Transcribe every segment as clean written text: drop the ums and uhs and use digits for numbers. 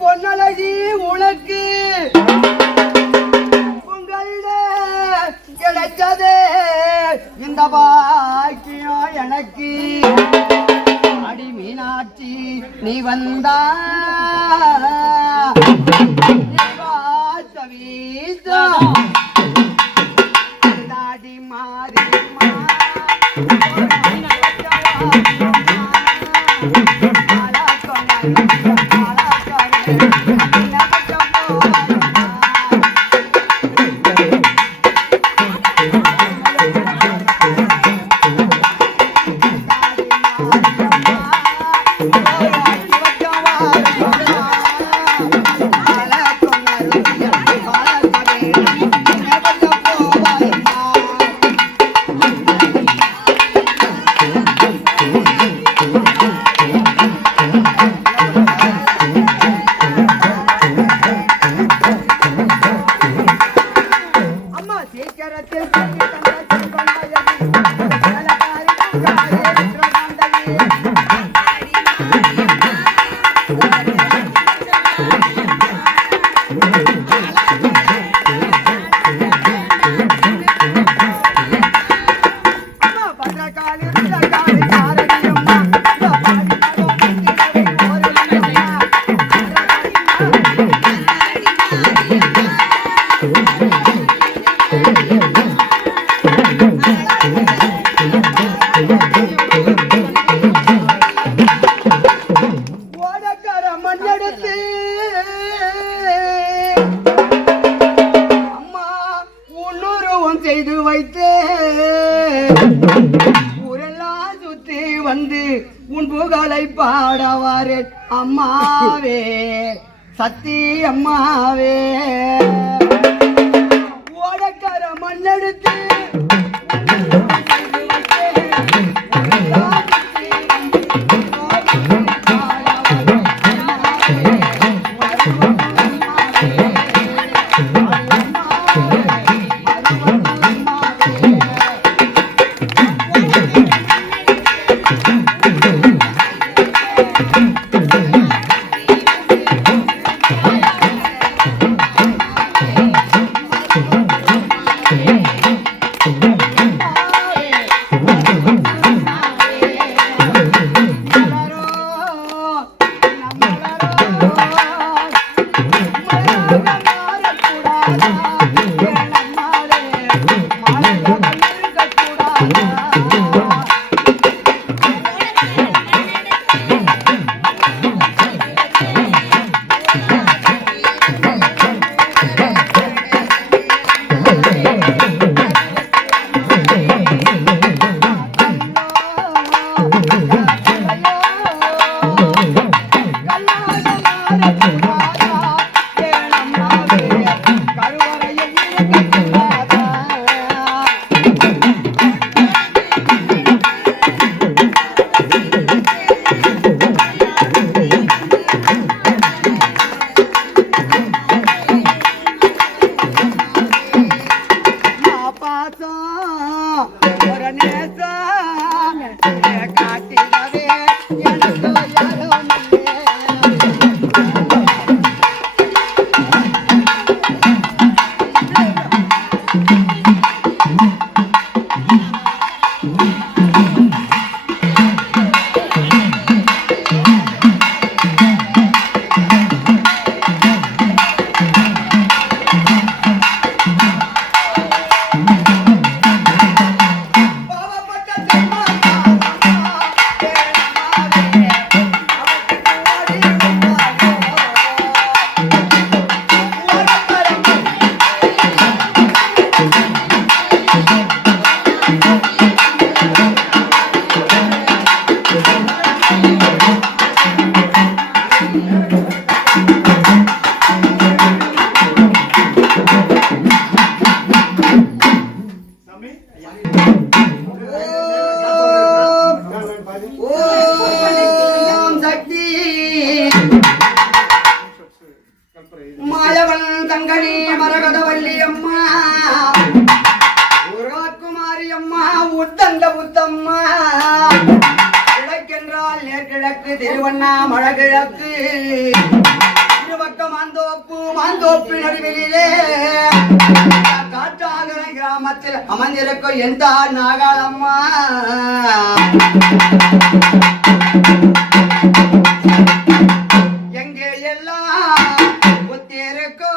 பொன்னழகி உனக்கு கிடைச்சதே இந்த பாக்கியம் எனக்கு. அடி மீனாட்சி நீ வந்தா தாடி மாறி செய்து வைத்தே ஊரெல்லாம் சுத்தி வந்து உன் புகழை பாடவாரே அம்மாவே சத்தி அம்மாவே. ஓடக்கர மண்ணெடுத்து ஒரு நேசம் காட்டிடவே எனக்கு யாரும் மாயவன் தங்கனி மரகதவல்லி அம்மா உருவாக்குமாரி அம்மா உத்தந்த உத்தம்மா கிழக்கென்றால் நேர்கிழக்கு திருவண்ணா மழகிழக்கு இருபக்கம் மாந்தோப்பு நடுவிலே காற்றாகர கிராமத்தில் அமர்ந்திருக்கும் எந்த நாகாளம்மா எங்கே எல்லாம் ஒத்திருக்கோ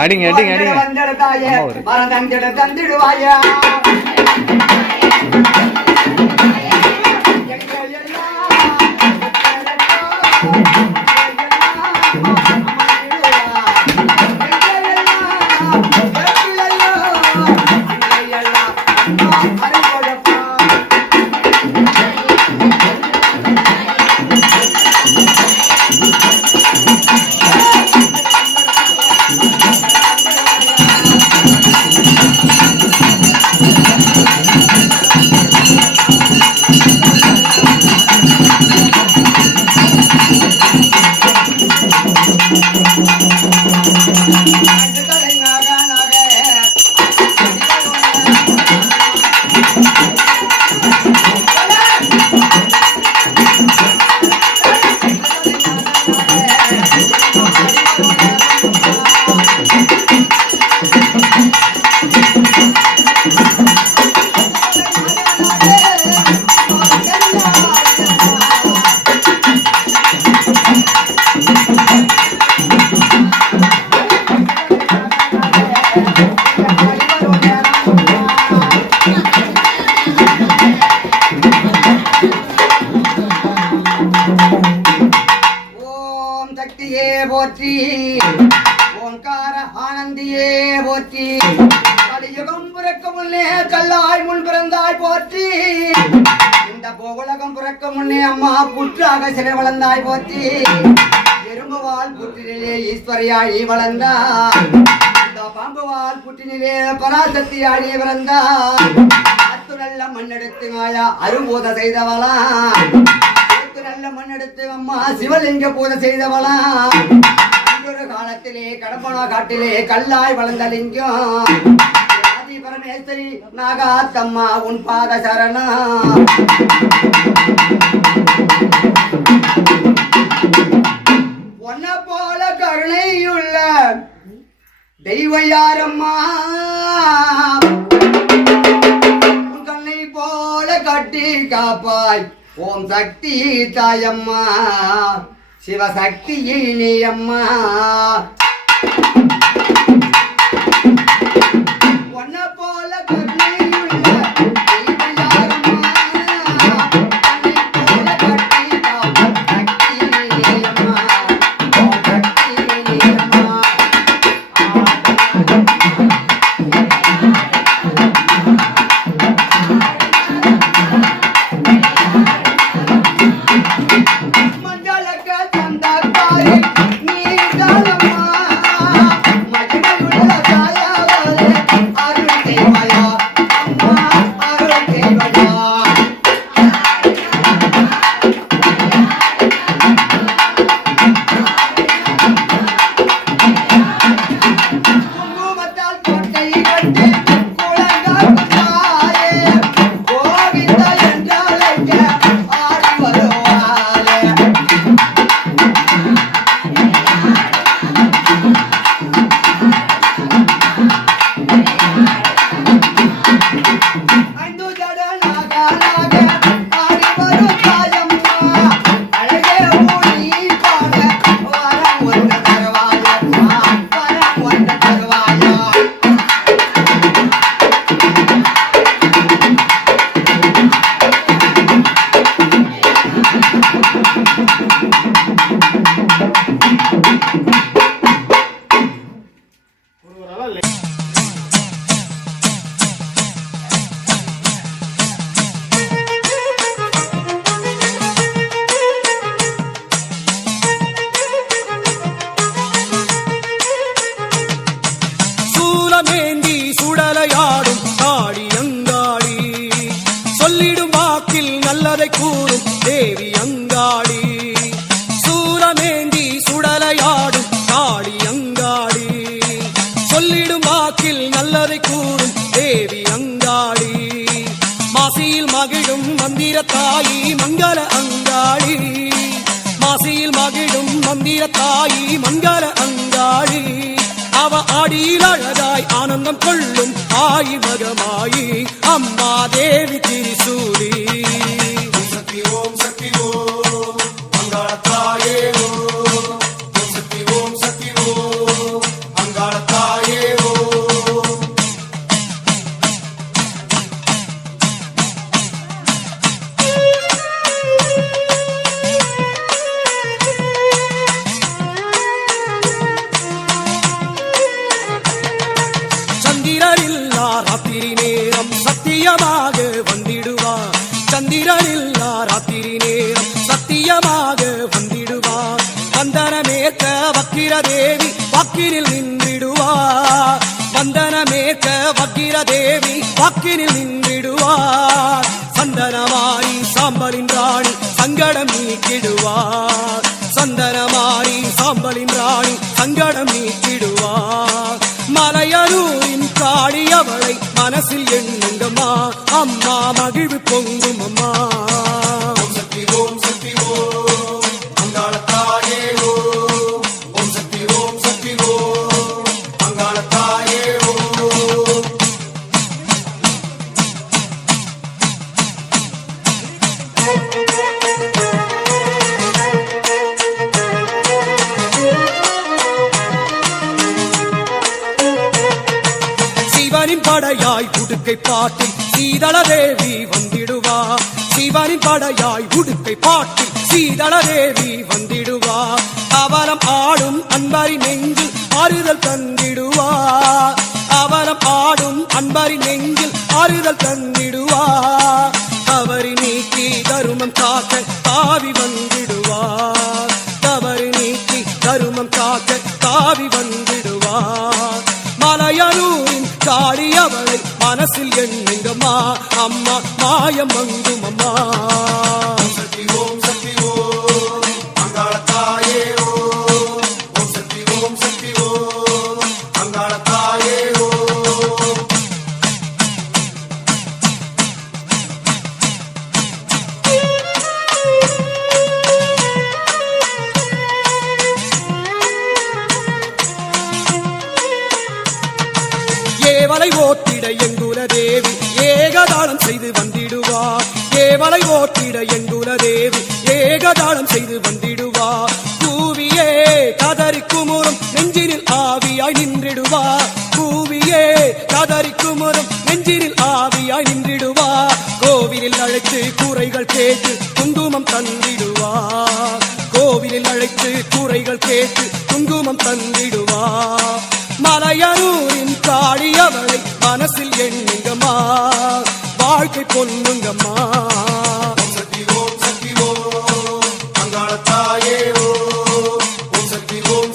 அடிங்க அடிங்க அடிங்க தந்திடுவாயா போற்றி ஓங்கார ஆனந்தியே போற்றி கலியுகம் பிறக்க முன்னே கல்லாய் முன் பிறந்தாய் போற்றி இந்த போகுலகம் பிறக்க முன்னே அம்மா புற்றாக சிறை வளர்ந்தாய் போற்றி எறும்புவால் புற்றினிலே ஈஸ்வரியாய் நீ வளர்ந்தா இந்த பாம்புவால் புற்றினிலே பராசக்தியாய் நீ பிறந்தா அத்து நல்ல மண்ணெடுத்து மாயா அருபூத செய்தவளா நல்ல மண்ணெடுத்து அம்மா சிவலிங்க பூஜை செய்தவளா ஒரு காலத்திலே கடம்பனா காட்டிலே கல்லாய் வளர்ந்த லிங்கம் ஆதி பரமேஸ்வரி நாகாத்தம்மா உன் பாத சரணா ஒன்ன போல கருணையுள்ள தெய்வம் யாரம்மா கண்ணை போல கட்டி காப்பாய் ஓம் சக்தி தாயம்மா சிவசக்தி நீ அம்மா ஒன்ன போல கருணையுள்ள தெய்வம் யாரம்மா கண்ணை போல கட்டி காப்பாய் சக்தி நீ அம்மா ஓம் சக்தி நீ அம்மா தாயி மங்கள அங்காளி மாசியில் மகிழும் மந்திர தாயி மங்கள அங்காளி அவ ஆடியில் அழகாய் ஆனந்தம் கொள்ளும் ஆயி மகமாயி அம்மா தேவி திரிசூலி சக்தி ஓம் சக்தி ஓம் அங்காள தாயே ஓம் சக்தி ஓம் அங்காள தாயே ஓம் சந்திரனில்லா ராத்திரி நேரம் சத்தியமாக வந்திடுவார் சந்திரனில்லா ராத்திரி நேரம் சத்தியமாக வந்திடுவார் வந்தனமேற்க வக்கிர தேவி வாக்கினில் நின்றிடுவார் வந்தனமேற்க வக்கிர தேவி வாக்கினில் நின்றிடுவார் சந்தனமாரி சாம்பலின் ராணி சங்கடம் நீக்கிடுவார் சந்தனமாரி சாம்பலின் ராணி சங்கடம் நீக்கிடுவார் மலையனூரின் காடி அவளை மனசில் எண்ணுங்கம்மா அம்மா மகிழ்வு பொங்கும் அம்மா சக்தி ஓம் அங்காள தாயே ஓம் சக்தி ஓம் அங்காள தாயே ஓம் சிவனின் படையாய் உடுக்கை பாட்டில் சீதள தேவி வந்திடுவார் சிவனின் படையாய் உடுக்கை பாட்டில் சீதள தேவி வந்திடுவார் அவலம் ஆடும் அன்பரி நெஞ்சில் ஆறுதல் தந்திடுவார் அவலம் ஆடும் அன்பரி நெஞ்சில் ஆறுதல் தந்திடுவார் தவறி நீக்கி தருமம் காக்க தாவி வந்திடுவார் தவறு நீக்கி தருமம் காக்க தாவி வந்திடுவார் மலையனூரின் காடி அவளை மனசில் எண்ணுங்கம்மா அம்மா மாயம் மங்கும் அம்மா சக்தி ஓம் அங்காள தாயே ஓம் சக்தி ஓம் அங்காள தாயே ஓம் ஏவலை ஓட்டிட எங்குல தேவி ஏகதாளம் செய்து வந்திடுவார் ஏவலை ஓட்டிட எங்குல தேவி ஏகதாளம் செய்து வந்திடுவார் கூவியே கதறி குமுறும் நெஞ்சினில் ஆவியாய் நின்றிடுவார் கூவியே கதறி குமுறும் நெஞ்சினில் ஆவியாய் நின்றிடுவார் கோவிலில் அழைத்து கூரைகள் கேட்டு குங்குமம் தந்திடுவார் கோவிலில் அழைத்து கூரைகள் கேட்டு குங்குமம் தந்திடுவார் மலையனூரின் காடி அவளை மனசில் எண்ணுங்கம்மா வாழ்க்கை பொண்ணுங்கம்மா சக்தி ஓம் அங்காள தாயே ஓம் சக்தி ஓம்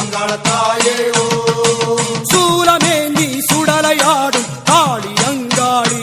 அங்காள தாயே ஓம் சூலமேந்தி சுடலையாடும் காளி அங்காளி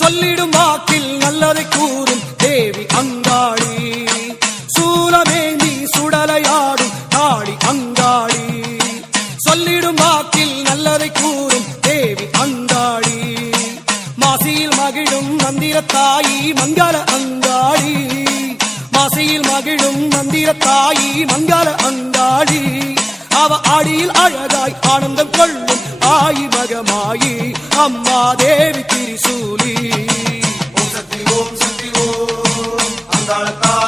சொல்லிடும் வாக்கில் நல்லதை கூறும் தேவி அங்காளி சூலமேந்தி சுடலையாடும் காளி அங்காளி சொல்லிடும் வாக்கில் நல்லதை கூறும் தேவி அங்காளி மாசியில் மகிழும் மந்திர தாயி மங்கள அங்காளி மாசியில் மகிழும் மந்திர தாயி மங்கள அங்காளி அவ ஆடியில் அழகாய் ஆனந்தம் கொள்ளும் ஆயி மகமாயி அம்மா தேவி திரிசூலி சக்தி ஓம் அங்காள தாயே